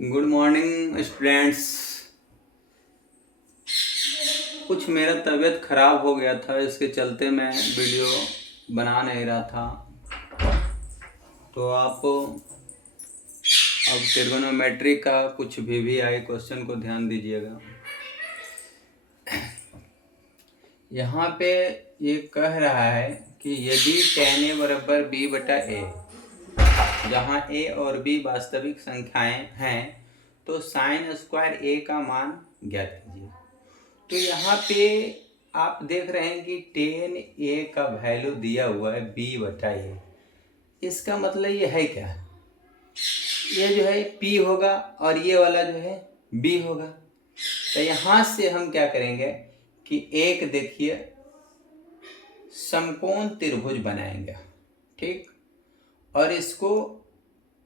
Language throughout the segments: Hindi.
Good morning students. कुछ मेरा तबीयत ख़राब हो गया था, इसके चलते मैं वीडियो बना नहीं रहा था। तो आप अब ट्रिग्नोमेट्री का कुछ भी आई क्वेश्चन को ध्यान दीजिएगा। यहाँ पे ये कह रहा है कि यदि tan a बराबर b बटा a, जहाँ a और b वास्तविक संख्याएं हैं, तो साइन स्क्वायर a का मान ज्ञात कीजिए। तो यहाँ पे आप देख रहे हैं कि tan a का वैल्यू दिया हुआ है b बटा a। इसका मतलब ये है क्या? ये जो है p होगा और ये वाला जो है b होगा। तो यहाँ से हम क्या करेंगे कि एक देखिए समकोण त्रिभुज बनाएंगे, ठीक। और इसको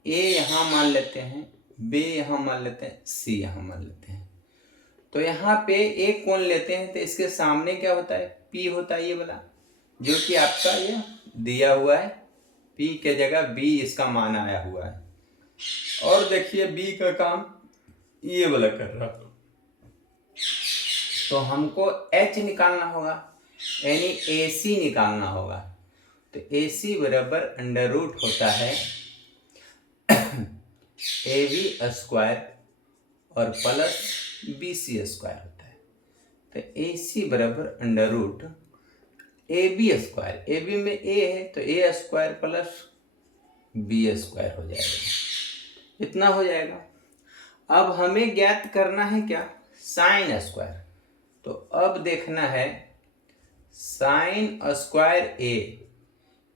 a यहाँ मान लेते हैं, b यहाँ मान लेते हैं, c यहाँ मान लेते हैं। तो यहाँ पे एक कोण लेते हैं तो इसके सामने क्या होता है? P होता है, ये वाला जो कि आपका ये दिया हुआ है। P के जगह B इसका मान आया हुआ है। और देखिए B का काम ये वाला कर रहा है, तो हमको H निकालना होगा, यानी AC निकालना होगा। तो AC बराबर अंडर रूट होता है AB स्क्वायर और प्लस BC स्क्वायर होता है। तो AC बराबर under root AB square, AB में A है तो A square plus B square हो जाएगा, इतना हो जाएगा। अब हमें ज्ञात करना है क्या? Sine square. तो अब देखना है साइन स्क्वायर A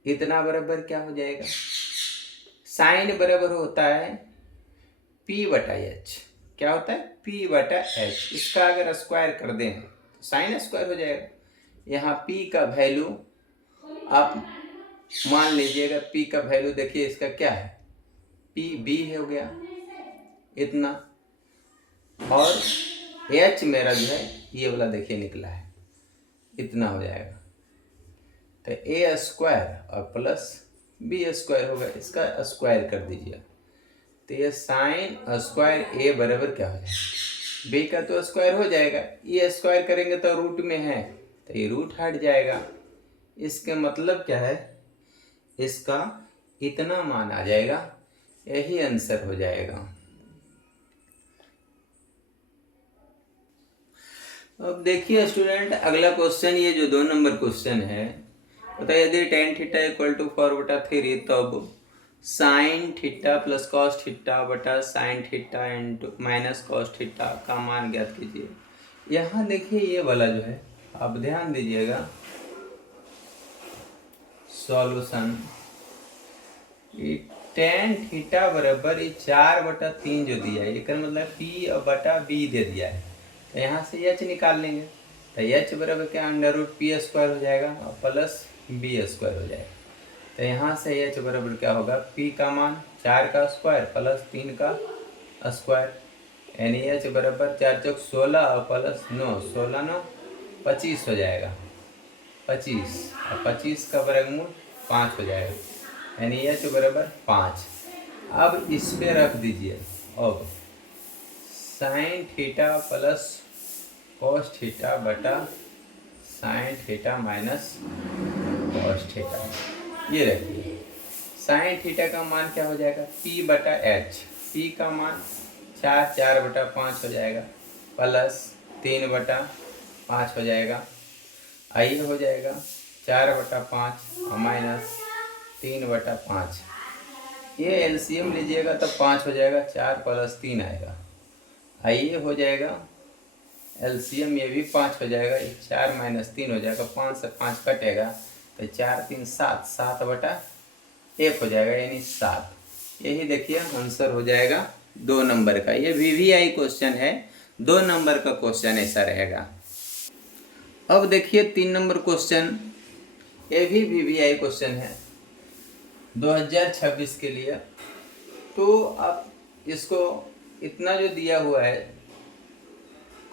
इतना बराबर क्या हो जाएगा? साइन बराबर होता है P बटा H। क्या होता है? P बटा H। इसका अगर स्क्वायर कर दें तो साइन स्क्वायर हो जाएगा। यहाँ P का वैल्यू आप मान लीजिएगा, P का वैल्यू देखिए इसका क्या है, PB हो गया इतना, और H मेरा जो है ये वाला देखिए निकला है, इतना हो जाएगा। तो A स्क्वायर और प्लस B स्क्वायर होगा, इसका स्क्वायर कर दीजिए। तो ये साइन स्क्वायर A बराबर क्या हो जाएगा? B का तो स्क्वायर हो जाएगा, ये स्क्वायर करेंगे तो रूट में है तो ये रूट हट जाएगा। इसके मतलब क्या है? इसका इतना मान आ जाएगा, यही आंसर हो जाएगा। अब देखिए स्टूडेंट, अगला क्वेश्चन, ये जो 2 नंबर क्वेश्चन है, बताइए यदि tan थीटा इक्वल टू 4/3 तब sine theta plus cos theta बटा sine theta into minus cos theta का मान ज्ञात कीजिए। यहाँ देखिए ये वाला जो है, आप ध्यान दीजिएगा सॉल्यूशन, tan थीटा बराबर 4/3 जो दिया है, इसका मतलब P और बटा B दे दिया है। तो यहाँ से H निकाल लेंगे, तो H बराबर क्या? अंडर रूट P स्क्वायर हो जाएगा और प्लस B स्क्वायर हो जाएगा। तो यहाँ से H बराबर क्या होगा? P का मान 4 का स्क्वायर प्लस 3 का स्क्वायर, यानी H बराबर 4 चौक 16 और प्लस 9, 16 9 25 हो जाएगा, 25 और 25 का वर्गमूल 5 हो जाएगा, यानी H बराबर 5। अब इस पे रख दीजिए। अब sine theta plus cos theta बटा sine theta minus cos theta, ये रखिए। साइन थीटा का मान क्या हो जाएगा? P बटा H। P का मान 4/5 हो जाएगा प्लस 3/5 हो जाएगा, आई हो जाएगा 4/5 और माइनस 3/5। ये एलसीएम लीजिएगा तो 5 हो जाएगा, 4 प्लस 3 आएगा, आइए हो जाएगा एलसीएम, ये भी 5 हो जाएगा, 4 माइनस 3 हो जाएगा, 5 से 5 कटेगा तो 4 3 7, 7/1 हो जाएगा, यानी 7। यही देखिए आंसर हो जाएगा 2 नंबर का। ये VVI क्वेश्चन है, 2 नंबर का क्वेश्चन ऐसा रहेगा। अब देखिए 3 नंबर क्वेश्चन, ये भी VVI क्वेश्चन है 2026 के लिए। तो आप इसको इतना जो दिया हुआ है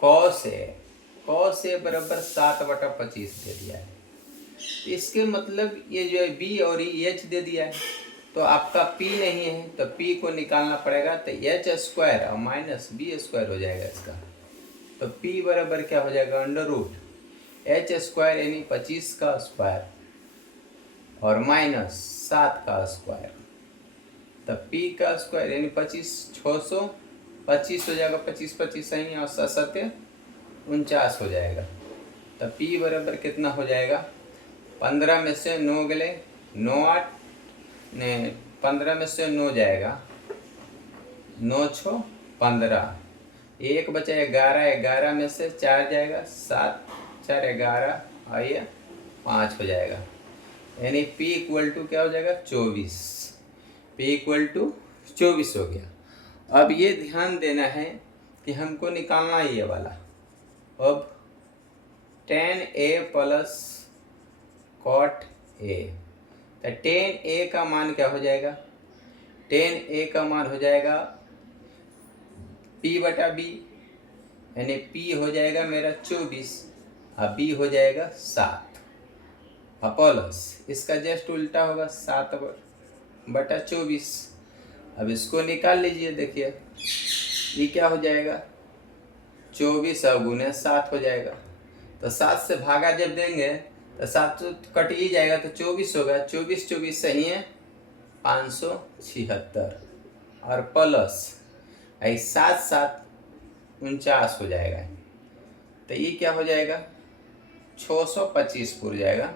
कॉस ए बराबर 7/25 दे दिया है, इसके मतलब ये जो है B और H दे दिया है, तो आपका P नहीं है, तो P को निकालना पड़ेगा, तो एच स्क्वायर और माइनस बी स्क्वायर हो जाएगा इसका। तो P बराबर क्या हो जाएगा, अंडर रूट एच स्क्वायर यानी 25 का स्क्वायर और माइनस 7 का स्क्वायर। तो P का स्क्वायर यानी 25, 625 हो जाएगा, 25 25 सही और 7 49 हो जाएगा। तो P बराबर कितना हो जाएगा, 15 में से 9 गले 9 8 ने 15 में से 9 जाएगा, 9 6 15, 1 बचा 11, 11 में से 4 जाएगा, 7 4 11 और ये 5 हो जाएगा, यानी P इक्वल टू क्या हो जाएगा, 24। P इक्वल टू 24 हो गया। अब ये ध्यान देना है कि हमको निकालना ये वाला। अब tan A plus cot A, तो tan A का मान क्या हो जाएगा, tan A का मान हो जाएगा P बटा B, यानी P हो जाएगा मेरा 24 और B हो जाएगा 7 प्लस इसका जस्ट उल्टा होगा 7 बटा 24। अब इसको निकाल लीजिए, देखिए ये क्या हो जाएगा, 24 गुने 7 हो जाएगा। तो 7 से भागा जब देंगे तो 7 तो कट ही जाएगा, तो 24 होगा, 24 24 सही है 576 और प्लस 7 7 49 हो जाएगा। तो ये क्या हो जाएगा, 625 पुर जाएगा।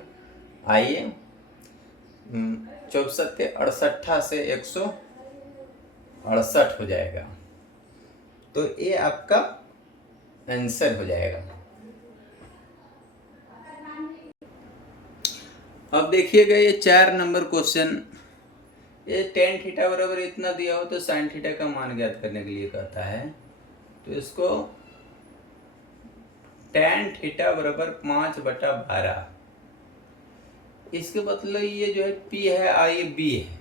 आइए 64 के 68 से 168 हो जाएगा। तो ये आपका आंसर हो जाएगा। अब देखिएगा ये 4 नंबर क्वेश्चन, ये tan थीटा बराबर इतना दिया हो तो sin थीटा का मान ज्ञात करने के लिए कहता है। तो इसको tan थीटा बराबर 5/12, इसके मतलब ये जो है P है और ये B है,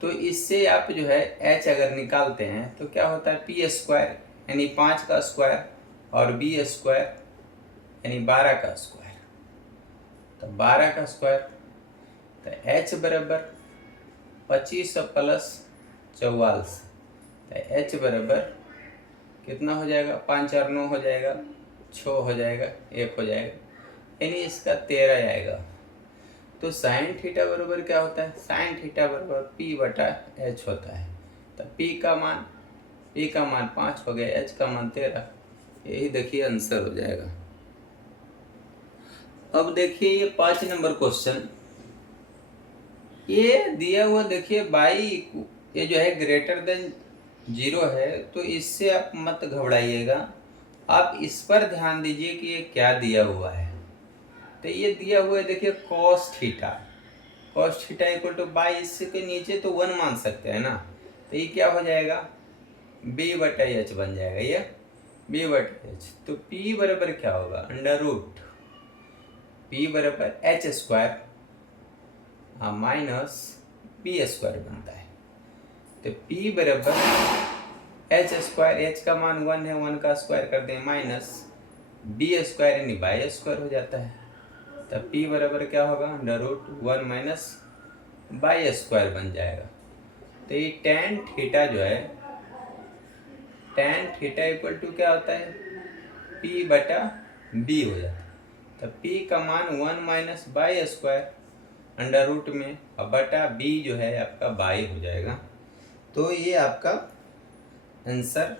तो इससे आप जो है H अगर निकालते हैं तो क्या होता है, P स्क्वायर यानी 5 का स्क्वायर और B स्क्वायर यानी 12 का स्क्वायर। तो 12 का स्क्वायर, तो H बराबर 25 प्लस 44, तो H बराबर कितना हो जाएगा, 5 और 9 हो जाएगा, 6 हो जाएगा, 1 हो जाएगा, यानी इसका 13 आएगा। तो साइन थीटा बराबर क्या होता है, साइन थीटा बराबर P बटा H होता है। तो P का मान 5 हो गया, H का मान 13, यही देखिए आंसर हो जाएगा। अब देखिए ये 5 नंबर क्वेश्चन, ये दिया हुआ देखिए बाई, ये जो है ग्रेटर देन 0 है, तो इससे आप मत घबराइएगा, आप इस पर ध्यान दीजिए कि ये क्या दिया हुआ है। तो ये दिया हुआ है देखिए cos theta equal two by, इसके नीचे तो 1 मान सकते हैं ना, तो ये क्या हो जाएगा, B बटा H बन जाएगा, ये B बटा H। तो P बराबर क्या होगा, अंडर रूट P बराबर H square minus B square बनता है। तो P बराबर H स्क्वायर, H का मान 1 है, 1 का स्क्वायर कर दें माइनस B स्क्वायर यानी बाई स्क्वायर हो जाता है। तो P बराबर क्या होगा, अंडर रूट 1 माइनस बाई स्क्वायर बन जाएगा। तो ये tan थीटा जो है, tan थीटा इक्वल टू क्या होता है, P बटा B हो जाता है। तो P का मान 1 माइनस बाई स्क्वायर अंडर रूट में, और बटा B जो है आपका बाई हो जाएगा। तो ये आपका आंसर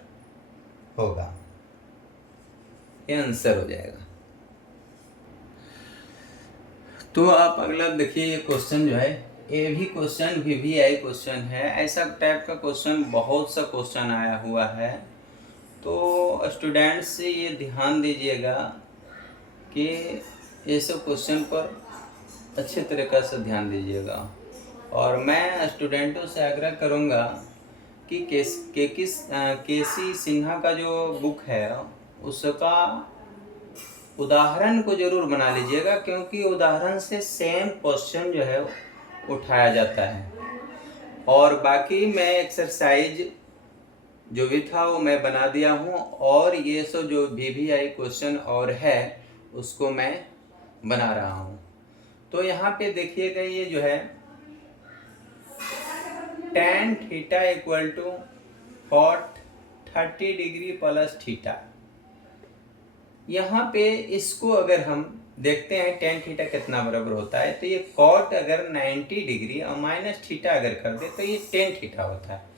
होगा, ये आंसर हो जाएगा। तो आप अगला देखिए, ये क्वेश्चन जो है ये भी क्वेश्चन VVI क्वेश्चन है, ऐसा टाइप का क्वेश्चन बहुत सा क्वेश्चन आया हुआ है। तो स्टूडेंट्स से ये ध्यान दीजिएगा कि ये सब क्वेश्चन पर अच्छे तरीक़े से ध्यान दीजिएगा, और मैं स्टूडेंटों से आग्रह करूँगा कि केसी सिन्हा का जो बुक है उसका उदाहरण को जरूर बना लीजिएगा, क्योंकि उदाहरण से सेम क्वेश्चन जो है उठाया जाता है। और बाकी मैं एक्सरसाइज जो भी था वो मैं बना दिया हूँ, और ये सब जो VVI क्वेश्चन और है उसको मैं बना रहा हूँ। तो यहाँ पे देखिएगा, ये जो है tan theta equal to cot 30 degree plus theta. यहाँ पे इसको अगर हम देखते हैं tan थीटा कितना बराबर होता है, तो ये cot अगर 90 डिग्री और माइनस थीटा अगर कर दे तो ये tan थीटा होता है।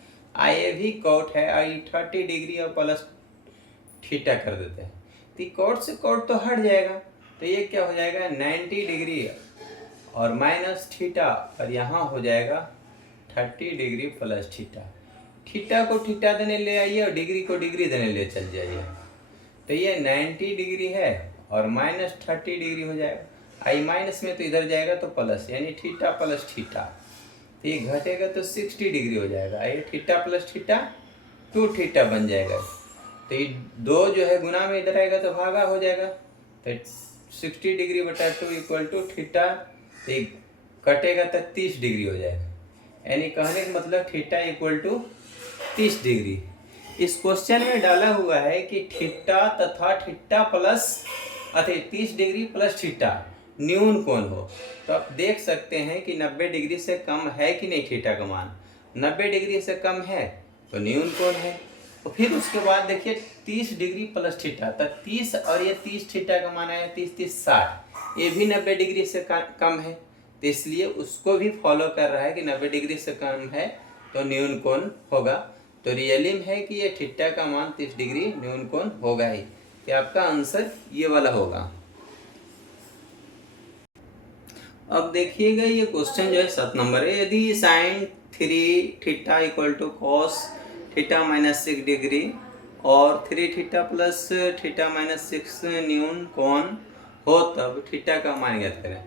ये भी cot है और ये 30 डिग्री और प्लस थीटा कर देते हैं, तो cot से cot तो हट जाएगा, तो ये क्या हो जाएगा 90 डिग्री और माइनस थीटा, और यहाँ हो जाएगा 30 डिग्री प्लस थीटा। थीटा को थीटा देने ले आइए और डिग्री को डिग्री देने ले चल जाइए, तो ये 90 डिग्री है और माइनस 30 डिग्री हो जाएगा। आई माइनस में तो इधर जाएगा तो प्लस, यानी थीटा प्लस थीटा, तो ये घटेगा तो 60 डिग्री हो जाएगा। ये थीटा प्लस थीटा 2 थीटा बन जाएगा, तो ये 2 जो है गुना में इधर आएगा तो भागा हो जाएगा, तो 60 डिग्री बटा 2 इक्वल टू थीटा, तो ये कटेगा तो 30 डिग्री हो जाएगा। यानी कहने का मतलब थीटा इक्वल टू 30 डिग्री। इस क्वेश्चन में डाला हुआ है कि थीटा तथा theta plus 30 degree plus theta न्यून कोण हो, तो आप देख सकते हैं कि 90 डिग्री से कम है कि नहीं थीटा का मान। 90 डिग्री से कम है तो न्यून कोण है। तो फिर उसके बाद देखिए 30 डिग्री प्लस थीटा, तो 30 और ये 30 थीटा का मान आया 30 30 60, ये भी 90 डिग्री से कम है, तो इसलिए उसको भी फॉलो कर रहा है कि 90 डिग्री से कम है तो न्यून कोण होगा। तो रियली में है कि ये थीटा का मान 30 डिग्री न्यून कोण होगा ही, कि आपका आंसर ये वाला होगा। अब देखिएगा ये क्वेश्चन जो है 7 नंबर है। यदि sine 3 theta equal to cos theta minus 6 degree और 3 थीटा प्लस थीटा माइनस 6 न्यून कोण हो, तब थीटा का मान ज्ञात करें।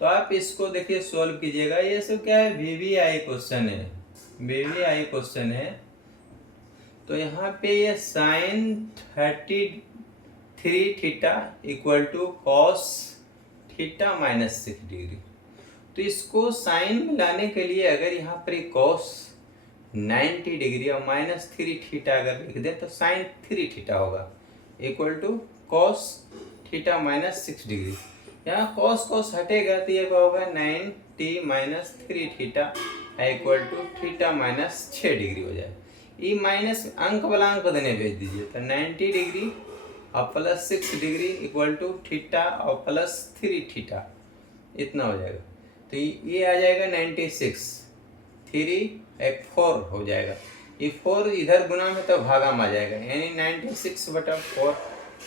तो आप इसको देखिए सोल्व कीजिएगा। ये सब क्या है, वीवीआई क्वेश्चन है, वीवीआई क्वेश्चन है। तो यहाँ पे ये sine 33 theta equal to cos theta minus 6 degree, तो इसको साइन में लाने के लिए अगर यहाँ पर कॉस 90 डिग्री और माइनस 3 थीटा अगर लिख दें तो साइन 3 थीटा होगा equal to cos theta minus 6 degree. यहाँ कॉस कॉस हटेगा तो ये होगा 90 minus 3 theta equal to theta minus 6 degree हो जाए। ये माइनस अंक वाला अंक देने भेज दीजिए, तो 90 डिग्री और plus 6 degree equal to theta और प्लस 3 थीटा, इतना हो जाएगा। तो ये आ जाएगा 96, 3 एक 4 हो जाएगा। ये 4 इधर गुना में तो भागा में आ जाएगा, यानी 96 बटा 4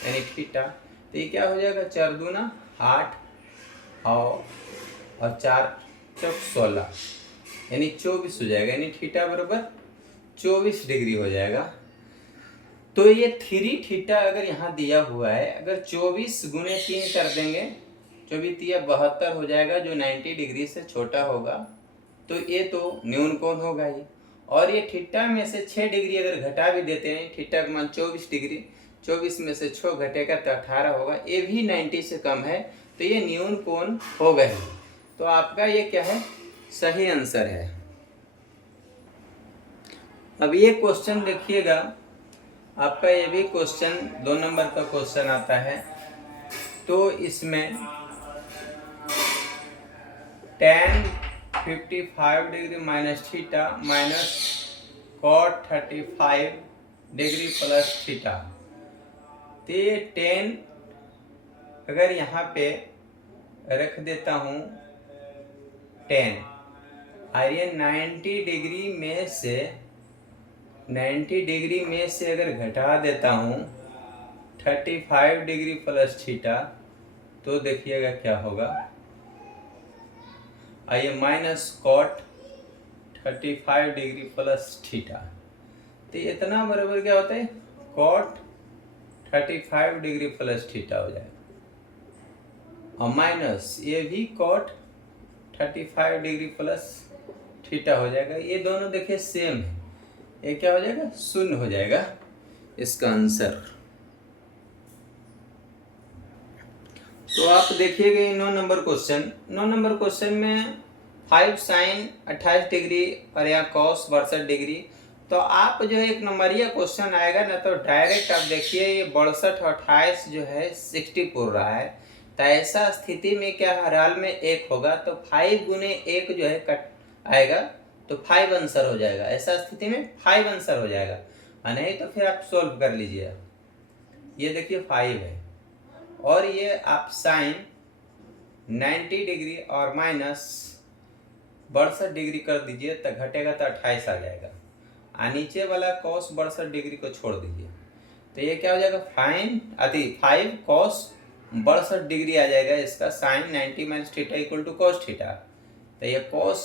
यानी थीटा। तो ये क्या हो जाएगा 4 दूना 8 और 4 चौक 16 यानी 24 हो जाएगा, यानी थीटा बराबर 24 डिग्री हो जाएगा। तो ये 3 थीटा अगर यहाँ दिया हुआ है, अगर 24 गुने 3 कर देंगे 24 72 हो जाएगा, जो 90 डिग्री से छोटा होगा, तो ये तो न्यून कोण होगा ही। और ये थीटा में से 6 डिग्री अगर घटा भी देते हैं, थीटा का मान 24 डिग्री, 24 में से 6 घटेगा तो 18 होगा, ये भी 90 से कम है, तो ये न्यून कोण होगा ही। तो आपका ये क्या है, सही आंसर है। अब ये क्वेश्चन देखिएगा, आपका ये भी क्वेश्चन 2 नंबर का क्वेश्चन आता है। तो इसमें tan 55 degree minus theta minus cot 35 degree plus theta, तो ये tan अगर यहाँ पे रख देता हूँ tan, और ये 90 डिग्री में से अगर घटा देता हूँ 35 डिग्री प्लस थीटा, तो देखिएगा क्या होगा, आइए minus cot 35 degree plus theta, तो इतना बराबर क्या होता है cot 35 डिग्री प्लस थीटा हो जाएगा, और माइनस ये भी cot 35 डिग्री प्लस थीटा हो जाएगा। ये दोनों देखिए सेम है, ये क्या हो जाएगा 0 हो जाएगा इसका आंसर। तो आप देखिएगा 9 नंबर क्वेश्चन। 9 नंबर क्वेश्चन में 5 साइन 28 डिग्री और यहाँ कॉस 62 डिग्री। तो आप जो है 1 नंबरिया क्वेश्चन आएगा ना, तो डायरेक्ट आप देखिए ये 62 और 28 जो है 60 पूर रहा है, तो ऐसा स्थिति में क्या हर हाल में 1 होगा, तो 5 गुने 1 जो है कट आएगा तो 5 आंसर हो जाएगा। ऐसा स्थिति में 5 आंसर हो जाएगा, और नहीं तो फिर आप सोल्व कर लीजिए। ये देखिए 5 है, और ये आप साइन 90 डिग्री और माइनस 62 डिग्री कर दीजिए तो घटेगा तो 28 आ जाएगा, और नीचे वाला cos 62 डिग्री को छोड़ दीजिए तो ये क्या हो जाएगा, 5 cos 62 डिग्री आ जाएगा। इसका sine 90 minus theta equal to cos theta, तो ये cos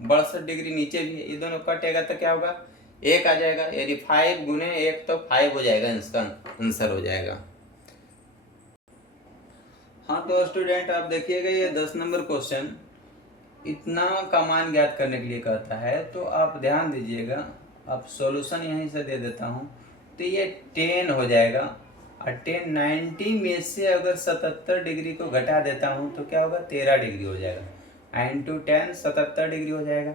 62 डिग्री नीचे भी है, ये दोनों कटेगा तो क्या होगा, 1 आ जाएगा। यदि 5 गुने 1 तो 5 हो जाएगा, इसका आंसर हो जाएगा। हाँ तो स्टूडेंट आप देखिएगा, ये 10 नंबर क्वेश्चन इतना का मान ज्ञात करने के लिए कहता है, तो आप ध्यान दीजिएगा। अब सॉल्यूशन यहीं से दे देता हूँ, तो ये 10 हो जाएगा, और 10 90 में से अगर 77 डिग्री को घटा देता हूँ तो क्या होगा, 13 डिग्री हो जाएगा। इंटू 10 77 डिग्री हो जाएगा।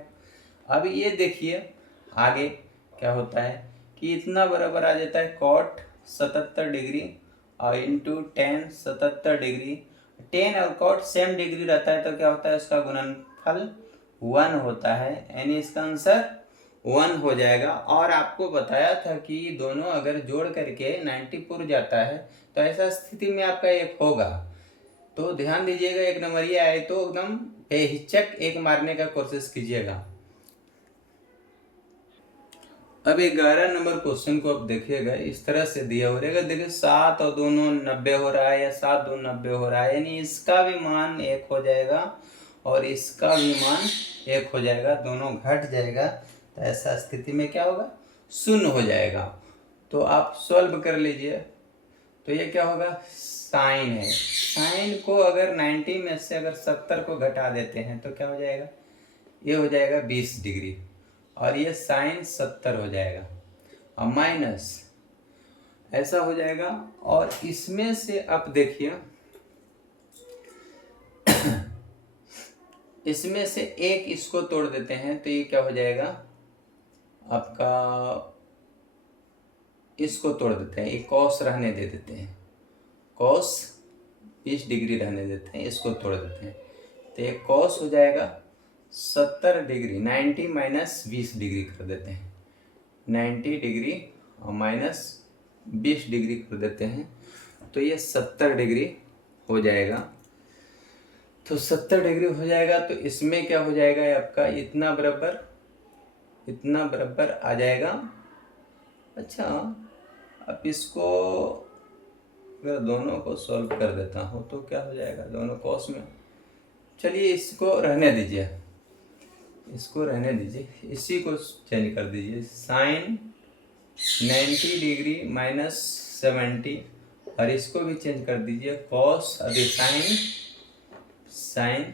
अब ये देखिए आगे क्या होता है कि इतना बराबर आ जाता है cot 77 डिग्री और इंटू 10 77 डिग्री। 10 और cot सेम डिग्री रहता है तो क्या होता है, इसका गुणनफल 1 होता है, यानी इसका आंसर 1 हो जाएगा। और आपको बताया था कि दोनों अगर जोड़ करके 90 पुर जाता है तो ऐसा स्थिति में आपका 1 होगा। तो ध्यान दीजिएगा, 1 नंबर ये आए तो एकदम बेहिचक 1 मारने का कोशिश कीजिएगा। अब 11 नंबर क्वेश्चन को अब देखिएगा, इस तरह से दिया हो रहेगा। देखिए 7 और 2 90 हो रहा है, या 7 2 90 हो रहा है, यानी इसका भी मान 1 हो जाएगा और इसका भी मान 1 हो जाएगा, दोनों घट जाएगा। तो ऐसा स्थिति में क्या होगा, 0 हो जाएगा। तो आप सॉल्व कर लीजिए। तो ये क्या होगा, साइन है, साइन को अगर 90 में से अगर 70 को घटा देते हैं तो क्या हो जाएगा, ये हो जाएगा 20 डिग्री, और ये साइन 70 हो जाएगा, और माइनस ऐसा हो जाएगा। और इसमें से आप देखिए, इसमें से एक इसको तोड़ देते हैं तो ये क्या हो जाएगा आपका, इसको तोड़ देते हैं, ये कॉस रहने दे देते हैं, कॉस 20 डिग्री रहने देते हैं, इसको तोड़ देते हैं तो ये कॉस हो जाएगा 70 डिग्री, 90 माइनस 20 डिग्री कर देते हैं, 90 डिग्री और माइनस 20 डिग्री कर देते हैं तो ये 70 डिग्री हो जाएगा। तो 70 डिग्री हो जाएगा तो इसमें क्या हो जाएगा, आपका इतना बराबर आ जाएगा। अच्छा, अब इसको अगर दोनों को सॉल्व कर देता हूँ तो क्या हो जाएगा, दोनों कॉस में, चलिए इसको रहने दीजिए, इसको रहने दीजिए, इसी को चेंज कर दीजिए, साइन 90 डिग्री माइनस 70, और इसको भी चेंज कर दीजिए, कॉस अभी साइन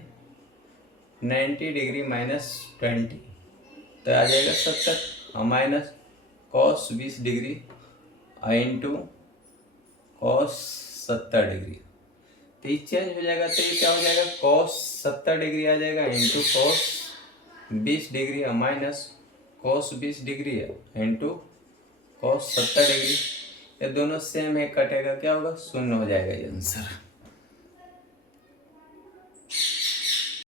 90 डिग्री माइनस 20, तो आ जाएगा 70, और minus cos 20 degree into cos 70 degree, तो ये चेंज हो जाएगा। तो ये क्या हो जाएगा, कॉस 70 डिग्री आ जाएगा इंटू कॉस 20 डिग्री और माइनस कॉस 20 डिग्री है इंटू कॉस 70 डिग्री, ये दोनों सेम है, कटेगा क्या होगा, 0 हो जाएगा ये आंसर।